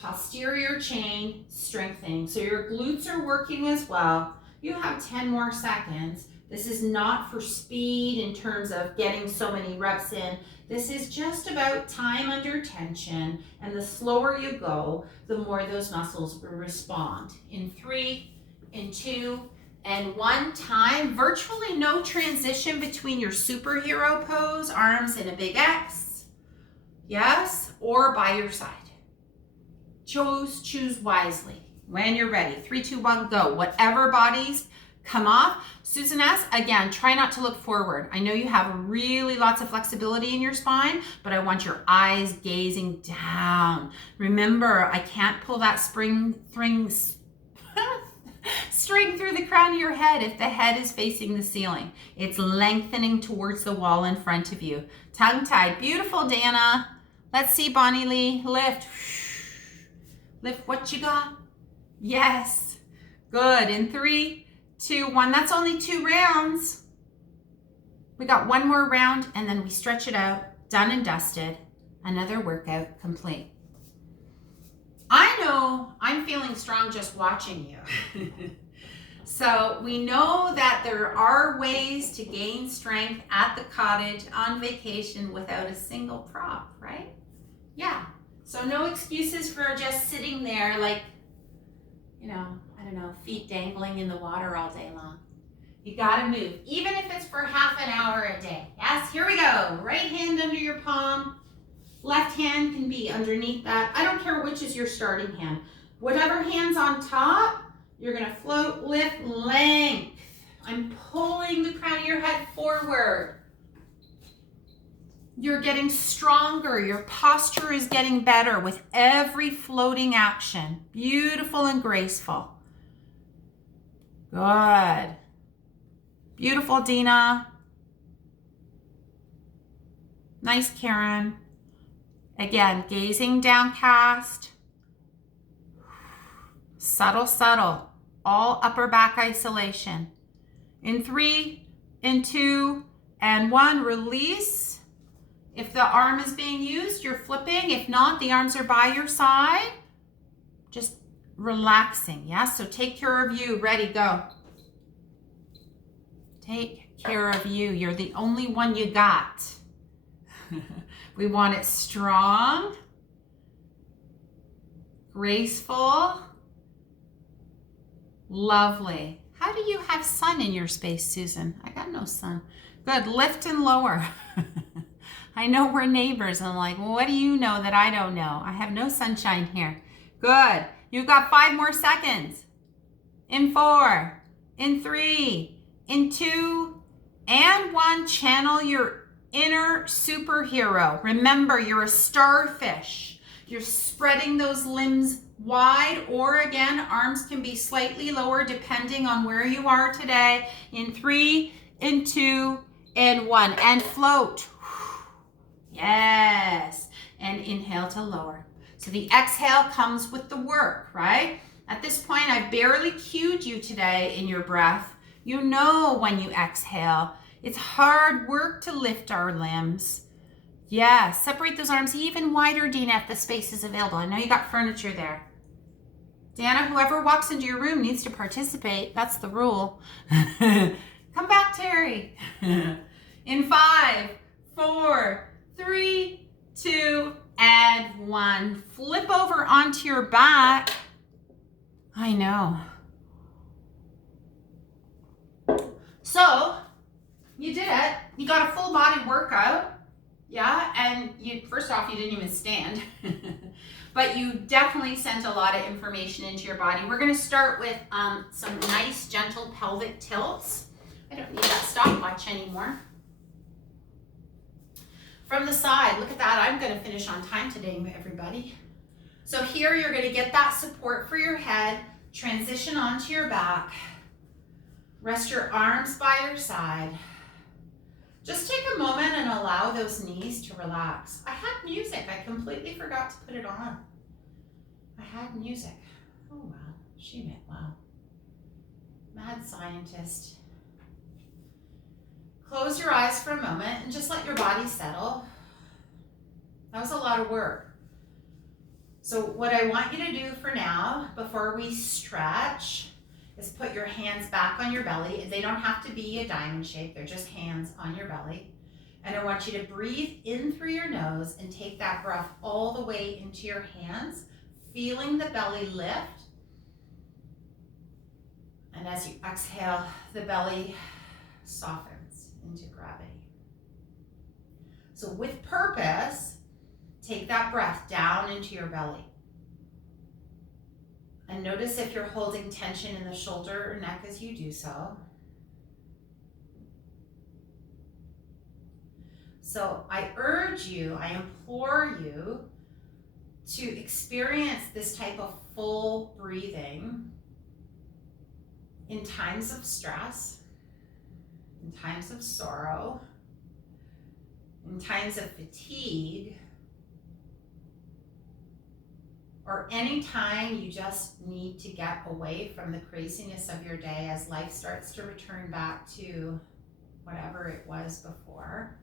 posterior chain strengthening. So your glutes are working as well. You have 10 more seconds. This is not for speed in terms of getting so many reps in. This is just about time under tension, and the slower you go, the more those muscles will respond. In 3, in 2, and 1 time. Virtually no transition between your superhero pose, arms in a big X, yes, or by your side. Choose wisely. When you're ready, 3, 2, 1, go. Whatever bodies come off. Susan S., again, try not to look forward. I know you have really lots of flexibility in your spine, but I want your eyes gazing down. Remember, I can't pull that string through the crown of your head if the head is facing the ceiling. It's lengthening towards the wall in front of you. Tongue-tied. Beautiful, Dana. Let's see, Bonnie Lee. Lift. Lift what you got. Yes. Good. In 3, 2, 1. That's only 2 rounds. We got 1 more round and then we stretch it out. Done and dusted. Another workout complete. I know I'm feeling strong just watching you. So we know that there are ways to gain strength at the cottage on vacation without a single prop, right? Yeah. So no excuses for just sitting there like, you know, I don't know, feet dangling in the water all day long. You gotta move, even if it's for half an hour a day. Yes, here we go. Right hand under your palm. Left hand can be underneath that. I don't care which is your starting hand. Whatever hand's on top, you're gonna float, lift, length. I'm pulling the crown of your head forward. You're getting stronger. Your posture is getting better with every floating action. Beautiful and graceful. Good. Beautiful, Dina. Nice, Karen. Again, gazing downcast. Subtle, subtle. All upper back isolation. In 3, in 2, and 1, release. If the arm is being used, you're flipping. If not, the arms are by your side. Just relaxing, yeah? So take care of you. Ready, go. Take care of you. You're the only one you got. We want it strong, graceful, lovely. How do you have sun in your space, Susan? I got no sun. Good, lift and lower. I know we're neighbors. And I'm like, well, what do you know that I don't know? I have no sunshine here. Good. You've got 5 more seconds. In 4, in 3, in 2, and 1. Channel your inner superhero. Remember, you're a starfish. You're spreading those limbs wide, or again, arms can be slightly lower depending on where you are today. In 3, in 2, and 1. And float. Yes. And inhale to lower. So the exhale comes with the work, right? At this point, I've barely cued you today in your breath. You know when you exhale. It's hard work to lift our limbs. Yeah, separate those arms even wider, Dina, if the space is available. I know you got furniture there. Dana, whoever walks into your room needs to participate. That's the rule. Come back, Terry. In 5, 4, 3, 2, and 1. Flip over onto your back. I know. So, you did it. You got a full body workout. Yeah, and you, first off, you didn't even stand. But you definitely sent a lot of information into your body. We're gonna start with some nice, gentle pelvic tilts. I don't need that stopwatch anymore. From the side, look at that. I'm gonna finish on time today, everybody. So here you're gonna get that support for your head, transition onto your back, rest your arms by your side. Just take a moment and allow those knees to relax. I had music, I completely forgot to put it on. I had music. Oh wow, she meant wow. Mad scientist. Close your eyes for a moment and just let your body settle. That was a lot of work. So what I want you to do for now, before we stretch, is put your hands back on your belly. They don't have to be a diamond shape, they're just hands on your belly. And I want you to breathe in through your nose and take that breath all the way into your hands, feeling the belly lift. And as you exhale, the belly softens into gravity. So with purpose, take that breath down into your belly. And notice if you're holding tension in the shoulder or neck as you do so. So I urge you, I implore you to experience this type of full breathing in times of stress, in times of sorrow, in times of fatigue, or any time you just need to get away from the craziness of your day as life starts to return back to whatever it was before.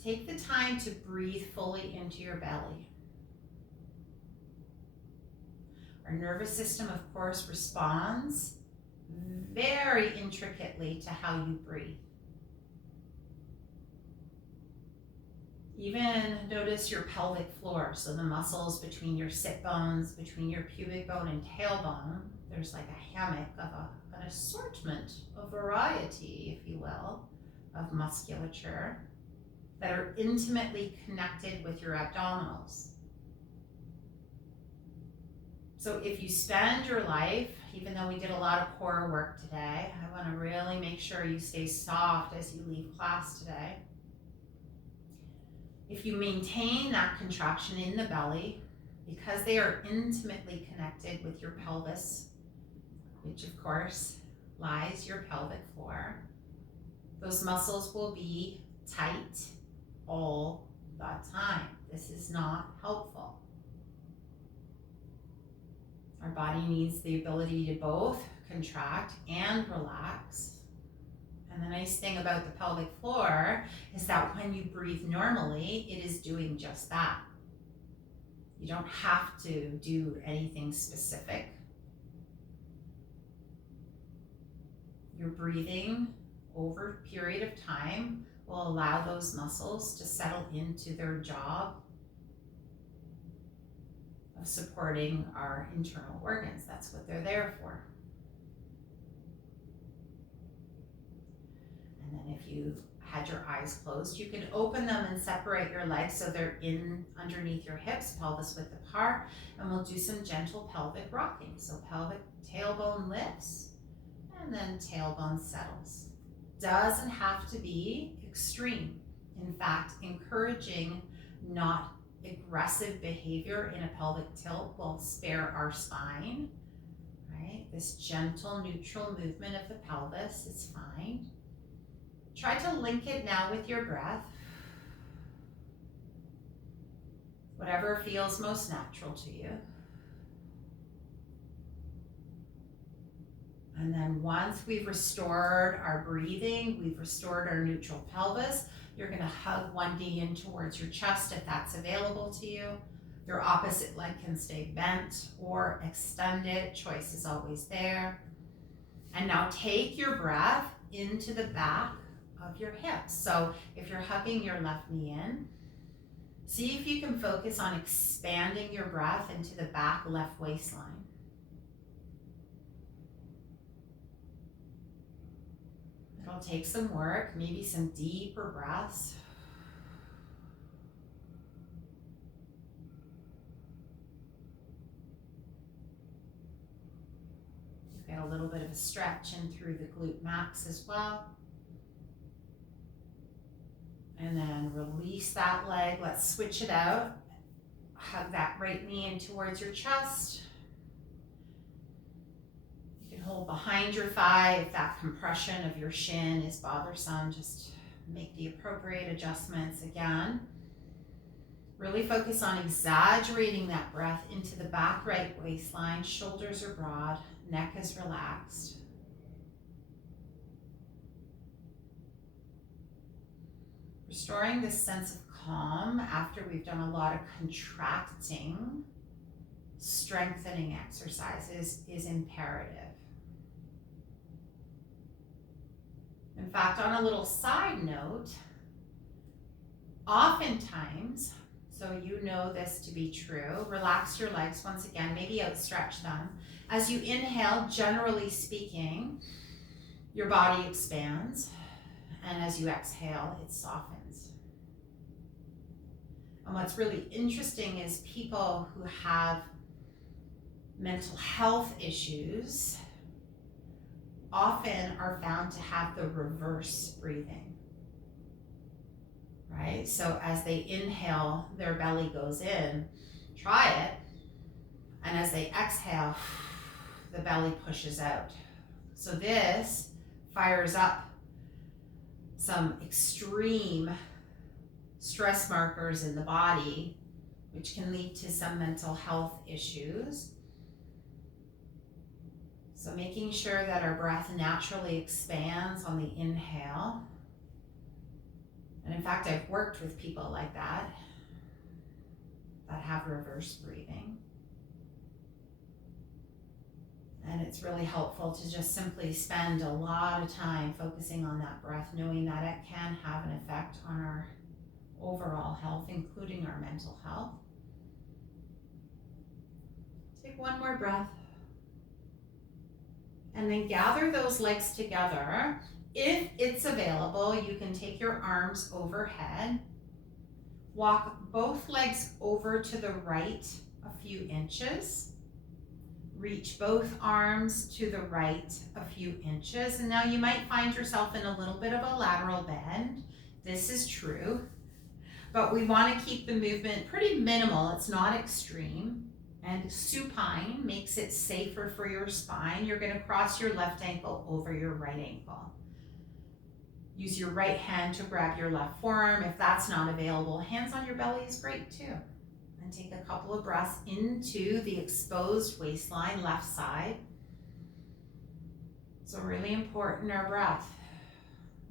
Take the time to breathe fully into your belly. Our nervous system, of course, responds very intricately to how you breathe. Even notice your pelvic floor, so the muscles between your sit bones, between your pubic bone and tailbone. There's like a hammock of an assortment, a variety, if you will, of musculature that are intimately connected with your abdominals. So if you spend your life, even though we did a lot of core work today, I want to really make sure you stay soft as you leave class today. If you maintain that contraction in the belly, because they are intimately connected with your pelvis, which of course lies your pelvic floor, those muscles will be tight all the time. This is not helpful. Our body needs the ability to both contract and relax. And the nice thing about the pelvic floor is that when you breathe normally, it is doing just that. You don't have to do anything specific. Your breathing over a period of time will allow those muscles to settle into their job of supporting our internal organs. That's what they're there for. And then if you had your eyes closed, you could open them and separate your legs so they're in underneath your hips, pelvis width apart, and we'll do some gentle pelvic rocking. So pelvic tailbone lifts and then tailbone settles. Doesn't have to be extreme. In fact, encouraging not aggressive behavior in a pelvic tilt will spare our spine, right? This gentle, neutral movement of the pelvis is fine. Try to link it now with your breath. Whatever feels most natural to you. And then once we've restored our breathing, we've restored our neutral pelvis, you're going to hug one knee in towards your chest if that's available to you. Your opposite leg can stay bent or extended. Choice is always there. And now take your breath into the back of your hips. So if you're hugging your left knee in, see if you can focus on expanding your breath into the back left waistline. It'll take some work, maybe some deeper breaths. Get a little bit of a stretch in through the glute max as well. And then release that leg. Let's switch it out. Hug that right knee in towards your chest. You can hold behind your thigh if that compression of your shin is bothersome. Just make the appropriate adjustments again. Really focus on exaggerating that breath into the back right waistline. Shoulders are broad, neck is relaxed. Restoring this sense of calm after we've done a lot of contracting, strengthening exercises is imperative. In fact, on a little side note, oftentimes so you know this to be true. Relax your legs once again, maybe outstretch them. As you inhale, generally speaking, your body expands, and as you exhale, it softens. And what's really interesting is people who have mental health issues often are found to have the reverse breathing, right? So as they inhale, their belly goes in, try it, and as they exhale, the belly pushes out. So this fires up some extreme stress markers in the body, which can lead to some mental health issues. So making sure that our breath naturally expands on the inhale. And in fact, I've worked with people like that have reverse breathing. And it's really helpful to just simply spend a lot of time focusing on that breath, knowing that it can have an effect on our overall health, including our mental health. Take one more breath. And then gather those legs together. If it's available, you can take your arms overhead. Walk both legs over to the right a few inches. Reach both arms to the right a few inches. And now you might find yourself in a little bit of a lateral bend. This is true. But we want to keep the movement pretty minimal. It's not extreme. And supine makes it safer for your spine. You're going to cross your left ankle over your right ankle. Use your right hand to grab your left forearm. If that's not available, hands on your belly is great too. And take a couple of breaths into the exposed waistline, left side. So really important, our breath.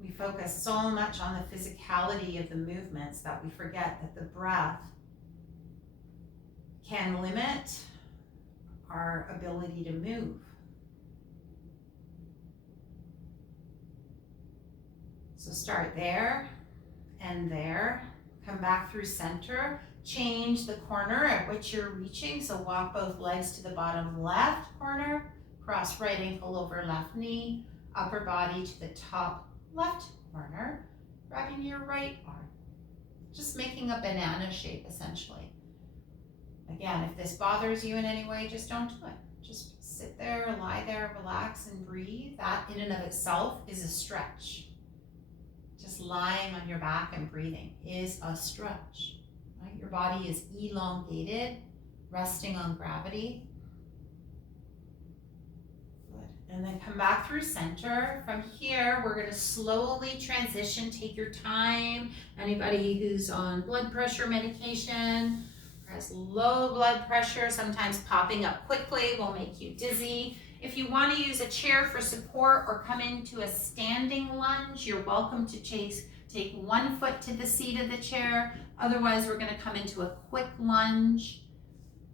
We focus so much on the physicality of the movements that we forget that the breath can limit our ability to move. So start there and there. Come back through center. Change the corner at which you're reaching. So walk both legs to the bottom left corner. Cross right ankle over left knee. Upper body to the top left corner. Grabbing your right arm. Just making a banana shape essentially. Again, if this bothers you in any way, just don't do it. Just sit there, lie there, relax and breathe. That in and of itself is a stretch. Just lying on your back and breathing is a stretch. Right? Your body is elongated, resting on gravity. Good. And then come back through center. From here, we're going to slowly transition. Take your time. Anybody who's on blood pressure medication, has low blood pressure, sometimes popping up quickly will make you dizzy. If you want to use a chair for support or come into a standing lunge, you're welcome to take 1 foot to the seat of the chair. Otherwise, we're going to come into a quick lunge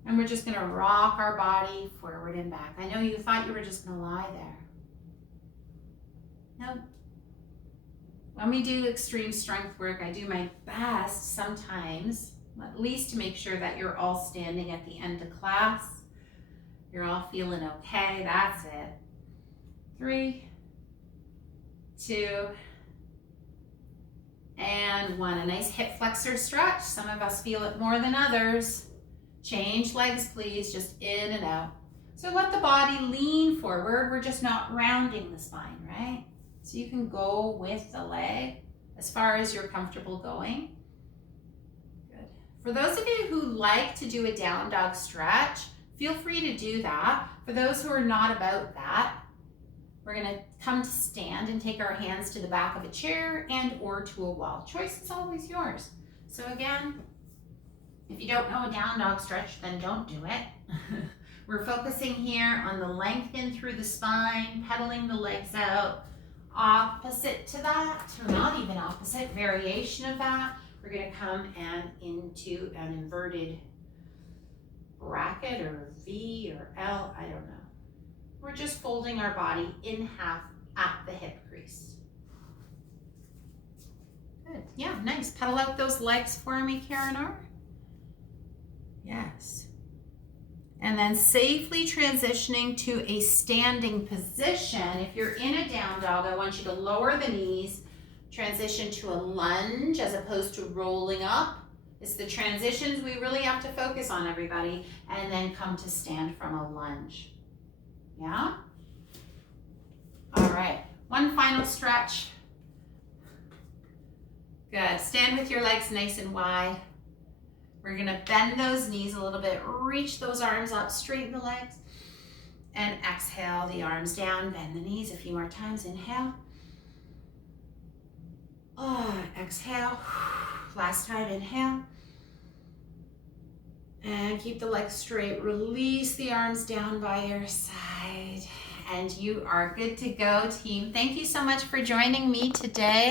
and we're just going to rock our body forward and back. I know you thought you were just going to lie there. Nope. When we do extreme strength work, I do my best sometimes, at least to make sure that you're all standing at the end of class. You're all feeling okay. That's it. 3, 2, and 1. A nice hip flexor stretch. Some of us feel it more than others. Change legs, please, just in and out. So let the body lean forward. We're just not rounding the spine, right? So you can go with the leg as far as you're comfortable going. Good. For those of you who like to do a down dog stretch, feel free to do that. For those who are not about that, we're going to come to stand and take our hands to the back of a chair and or to a wall. Choice is always yours. So again, if you don't know a down dog stretch, then don't do it. We're focusing here on the lengthen through the spine, pedaling the legs out. Opposite to that, or not even opposite, variation of that, we're going to come and into an inverted bracket or V or L, I don't know. We're just folding our body in half at the hip crease. Good. Yeah, nice. Pedal out those legs for me, Karen R. Yes. And then safely transitioning to a standing position. If you're in a down dog, I want you to lower the knees, transition to a lunge as opposed to rolling up. It's the transitions we really have to focus on, everybody. And then come to stand from a lunge. Yeah? All right. One final stretch. Good. Stand with your legs nice and wide. We're going to bend those knees a little bit. Reach those arms up. Straighten the legs. And exhale the arms down. Bend the knees a few more times. Inhale. Exhale. Last time, inhale. And keep the legs straight. Release the arms down by your side. And you are good to go, team. Thank you so much for joining me today.